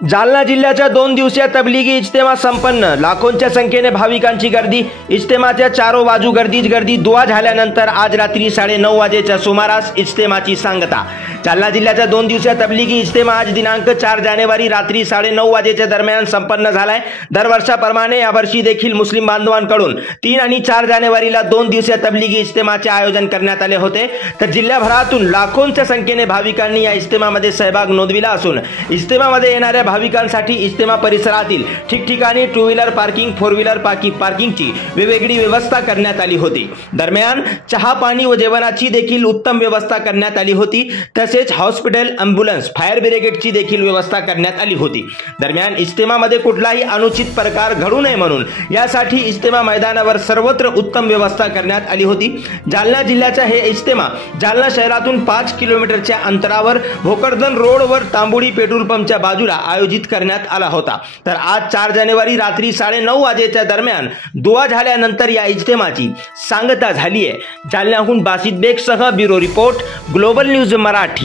जालना जिल्ह्याच्या 2 दिवसीय तबलिगी इज्तेमा संपन्न। लाखोंच्या संख्येने भाविकांची गर्दी। इज्तेमाच्या चारों बाजू गर्दीच गर्दी। दुआ झाल्यानंतर आज रात्री 9:30 वाजेच्या सुमारास इज्तेमाची सांगता। जालना जिल्ह्याच्या 2 दिवसीय तबलिगी इज्तेमा आज दिनांक 4 जानेवारी रात्री 9:30 वाजेच्या दरम्यान संपन्न झालाय। दरवर्षाप्रमाणे यावर्षी देखील मुस्लिम बांधवांकडून 3 आणि 4 जानेवारीला 2 दिवसीय तबलिगी इज्तेमाचे आयोजन करण्यात आले होते। तर जिल्ह्याभरातून लाखोंच्या संख्येने भाविकांनी या इज्तेमामध्ये सहभाग नोंदविला असून इज्तेमामध्ये येणाऱ्या भाविकांसाठी इज्तेमा परिसरातील ठिकठिकाणी 2 व्हीलर पार्किंग 4 व्हीलर पार्किंगची वेगवेगळी व्यवस्था करण्यात आली होती। दरम्यान चहा पाणी व जेवणाची देखील उत्तम व्यवस्था करण्यात आली होती। तसेच हॉस्पिटल ॲम्ब्युलन्स फायर ब्रिगेडची देखील व्यवस्था करण्यात आली होती। दरम्यान इज्तेमामध्ये कुठलाही अनुचित प्रकार घडू नये म्हणून यासाठी इज्तेमा मैदानावर सर्वत्र उत्तम व्यवस्था करण्यात आली होती। जालना जिल्ह्याचा हे इज्तेमा जालना शहरातून 5 किलोमीटरच्या अंतरावर भोकरदन रोडवर तांबोळी पेट्रोल पंपच्या बाजूला आयोजित करण्यात आला होता। तर आज 4 जानेवारी रात्री 9:30 वाजेच्या दरम्यान दुआ झाल्यानंतर या इज्तेमाची सांगता झाली आहे। जालन्याहून बासित बेगसह bureau report global news Marathi.